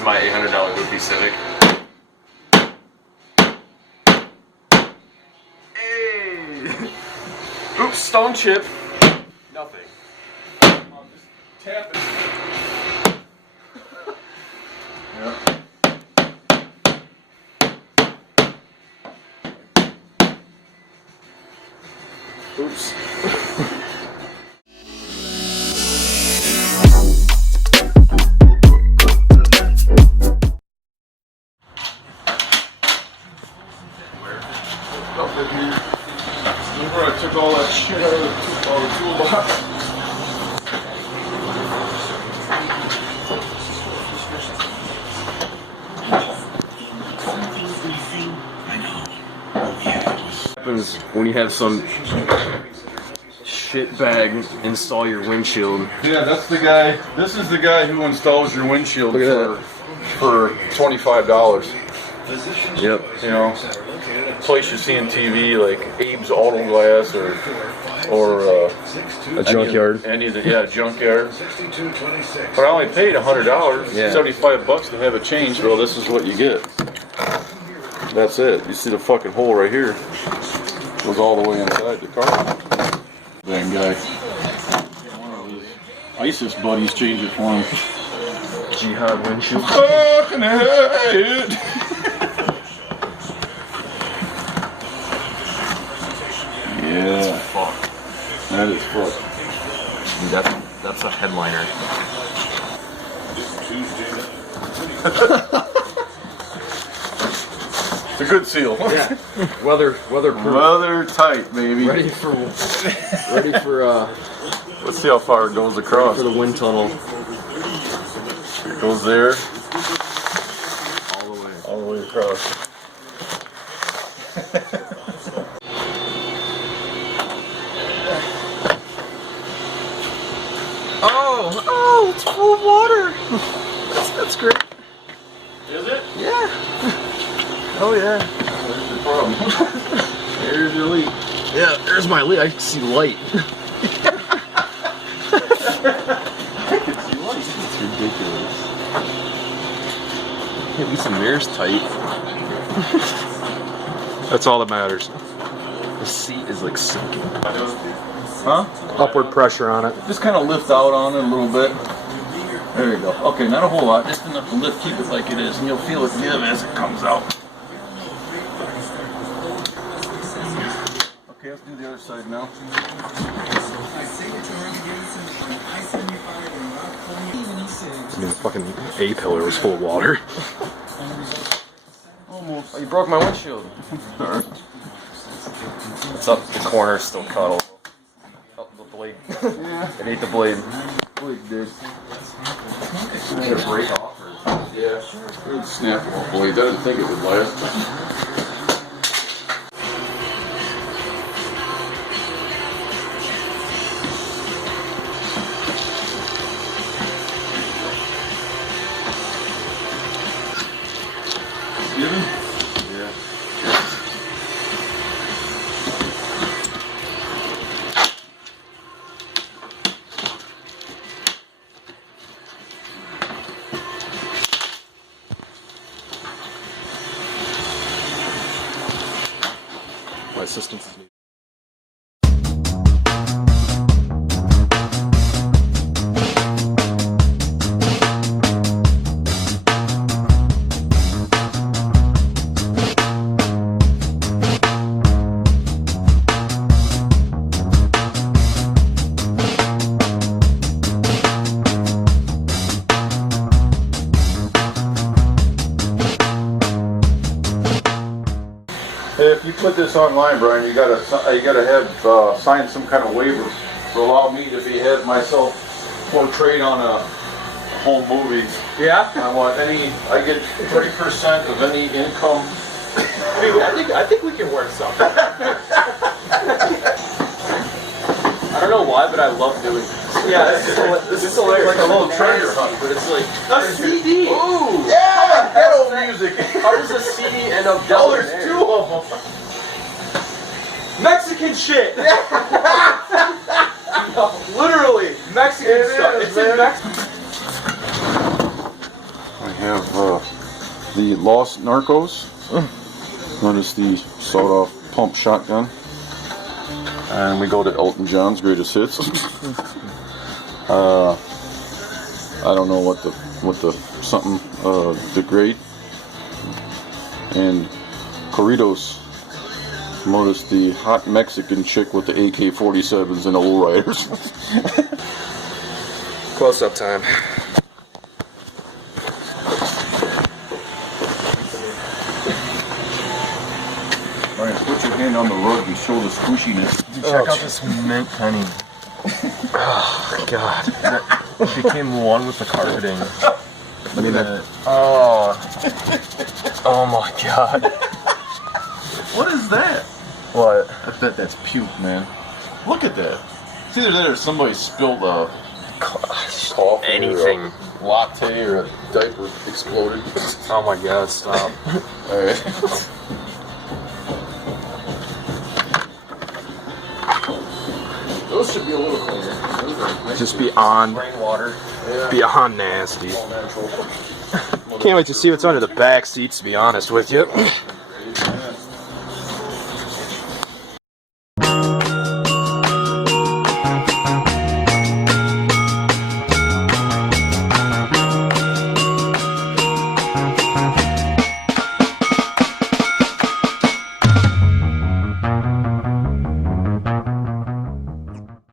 is my $800 Hoopy Civic. Hey! Oops, stone chip. Nothing. I'll just tap it. Yep. Oops. Remember I took all that shit out of the toolbox? What happens when you have some shit bag install your windshield? Yeah, that's the guy. This is the guy who installs your windshield for $25. Yep. You know, place you see on TV like Abe's Auto Glass or a junkyard. Any of the junkyard. But I only paid $100. Yeah. $75 to have it changed. Well, this is what you get. That's it. You see the fucking hole right here. Goes all the way inside the car. Damn guy. One of his ISIS buddies changed it for him. Jihad windshield. Fucking hate. Yeah. Fuck. That is fuck. That's a headliner. It's a good seal. Yeah. Weatherproof. Weather tight, baby. Ready for let's see how far it goes across. For the wind tunnel. It goes there. All the way across. Oh, it's full of water. That's great. Is it? Yeah. Oh yeah. There's the problem. There's your leak. Yeah, there's my leak. I can see light. I can see light. It's ridiculous. At least the mirror's tight. That's all that matters. The seat is like sinking. Huh? Upward pressure on it. Just kind of lift out on it a little bit. There you go. Okay, not a whole lot. Just enough to lift, keep it like it is, and you'll feel it give as it comes out. Okay, let's do the other side now. I mean, the fucking A-pillar was full of water. Almost. Oh, you broke my windshield. Alright. It's up, the corner's still cut off. Oh, the blade. Yeah. It ate the blade. Blade did. Did it break off? Or? Yeah. Good snap off blade. I didn't think it would last. Given? Yeah. My assistance is needed. If you put this online, Brian, you gotta have sign some kind of waiver to allow me to have myself portrayed on a home movies. Yeah. I get 30% of any income. I think we can work something. I don't know why, but I love doing this. Yeah, this is hilarious. Like a little treasure hunt, but it's like a CD. Ooh, yeah, ghetto music. How does a CD end up? Oh, there's two of them. Mexican shit. Literally Mexican stuff. It's in Mexico. have the Lost Narcos. Notice the sawed-off pump shotgun. And we go to Elton John's greatest hits. I don't know what the great and Corridos. Notice the hot Mexican chick with the AK-47s and the lowriders. Close up time. Alright, put your hand on the rug and show the squishiness. Check out this mint penny. Oh god. It became one with the carpeting. Look at that. Oh. Oh my god. What is that? What? I bet that's puke, man. Look at that. It's either that or somebody spilled a coffee Anything. or a latte or a diaper exploded. Oh my god, stop. Alright. Those should be a little cleaner. Just beyond, Rainwater. beyond nasty. Can't wait to see what's under the back seats, to be honest with you.